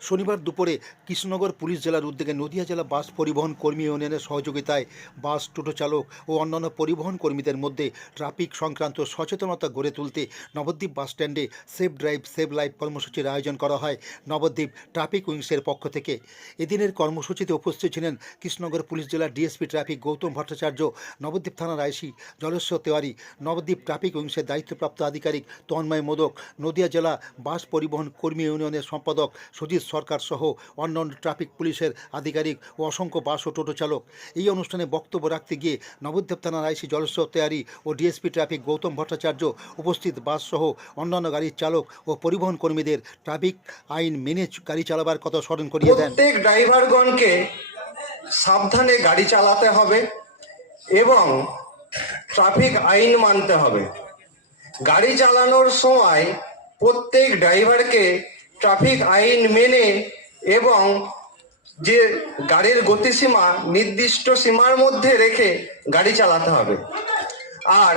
শনিবার দুপুরে কৃষ্ণনগর পুলিশ জেলার উদ্যোগে নদিয়া জেলা বাস পরিবহন কর্মী ইউনিয়নের সহযোগিতায় বাস, টোটো চালক ও অন্যান্য পরিবহন কর্মীদের মধ্যে ট্রাফিক সংক্রান্ত সচেতনতা গড়ে তুলতে নবদ্বীপ বাস স্ট্যান্ডে সেফ ড্রাইভ সেভ লাইফ কর্মসূচির আয়োজন করা হয় নবদ্বীপ ট্রাফিক উইংসের পক্ষ থেকে। এদিনের কর্মসূচিতে উপস্থিত ছিলেন কৃষ্ণনগর পুলিশ জেলার ডিএসপি ট্রাফিক গৌতম ভট্টাচার্য, নবদ্বীপ থানার আইসি জলেশ্বর তেওয়ারি, নবদ্বীপ ট্রাফিক উইংসের দায়িত্বপ্রাপ্ত আধিকারিক তন্ময় মোদক, নদিয়া জেলা বাস পরিবহন কর্মী ইউনিয়নের সম্পাদক সুজিত সরকার সহ অন্যান্য ট্রাফিক পুলিশের আধিকারিক ও অসংখ্য বাস ও টোটো চালক। এই অনুষ্ঠানে বক্তব্য রাখতে গিয়ে নবদ্বীপ থানার আইসি জলেশ্বর তেওয়ারি ও ডিএসপি ট্রাফিক গৌতম ভট্টাচার্য উপস্থিত বাস সহ অন্যান্য গাড়ির চালক ও পরিবহন কর্মীদের ট্রাফিক আইন মেনে গাড়ি চালাবার কথা স্মরণ করিয়ে দেন। প্রত্যেক ড্রাইভারগণকে সাবধানে গাড়ি চালাতে হবে এবং ট্রাফিক আইন মানতে হবে। গাড়ি চালানোর সময় প্রত্যেক ড্রাইভারকে ট্রাফিক আইন মেনে এবং যে গাড়ির গতিসীমা নির্দিষ্ট সীমার মধ্যে রেখে গাড়ি চালাতে হবে। আর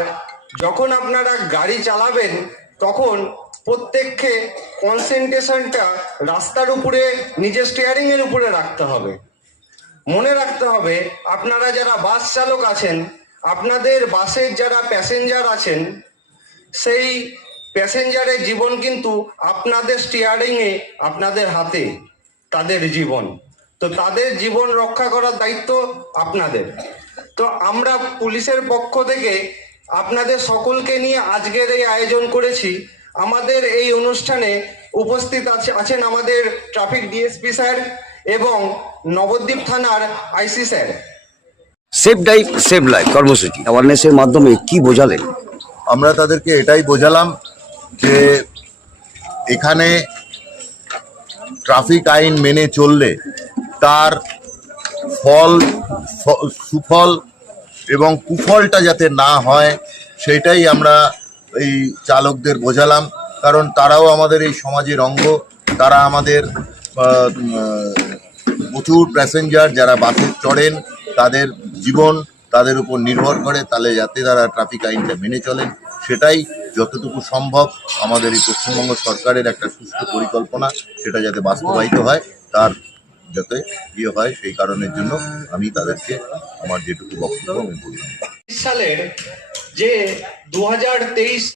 যখন আপনারা গাড়ি চালাবেন, তখন প্রত্যেককে কনসেন্ট্রেশনটা রাস্তার উপরে, নিজের স্টিয়ারিং এর উপরে রাখতে হবে। মনে রাখতে হবে, আপনারা যারা বাস চালক আছেন, আপনাদের বাসের যারা প্যাসেঞ্জার আছেন, সেই প্যাসেঞ্জারের জীবন কিন্তু আপনাদের স্টিয়ারিং এ আপনাদের হাতে তাদের জীবন। তো তাদের জীবন রক্ষা করার দায়িত্ব আপনাদের। তো আমরা পুলিশের পক্ষ থেকে আপনাদের সকলকে নিয়ে আজকের এই আয়োজন করেছি। আমাদের এই অনুষ্ঠানে উপস্থিত আছে আছেন আমাদের ট্রাফিক ডিএসপি স্যার এবং নবদ্বীপ থানার IC sir. Save drive save life কর্মসূচি অ্যাওয়ারনেসের মাধ্যমে কি বোঝালেন? আমরা তাদেরকে এটাই বোঝালাম যে এখানে ট্রাফিক আইন মেনে চললে তার ফল সুফল এবং কুফলটা যাতে না হয়, সেটাই আমরা এই চালকদের বোঝালাম। কারণ তারাও আমাদের এই সমাজের অঙ্গ, তারা আমাদের প্রচুর প্যাসেঞ্জার যারা বাসে চড়েন, তাদের জীবন তাদের উপর নির্ভর করে, তাহলে যাতে তারা ট্রাফিক আইনটা মেনে চলেন। সেটাই যতটুকু সম্ভব আমাদের এই পশ্চিমবঙ্গ সরকারের একটা সুস্থ পরিকল্পনা, সেটা যাতে বাস্তবায়িত হয়, তার যাতে ইয়ে হয়, সেই কারণের জন্য আমি তাদেরকে আমার যেটুকু বক্তব্য আমি বললাম। সালের যে দু হাজার তেইশ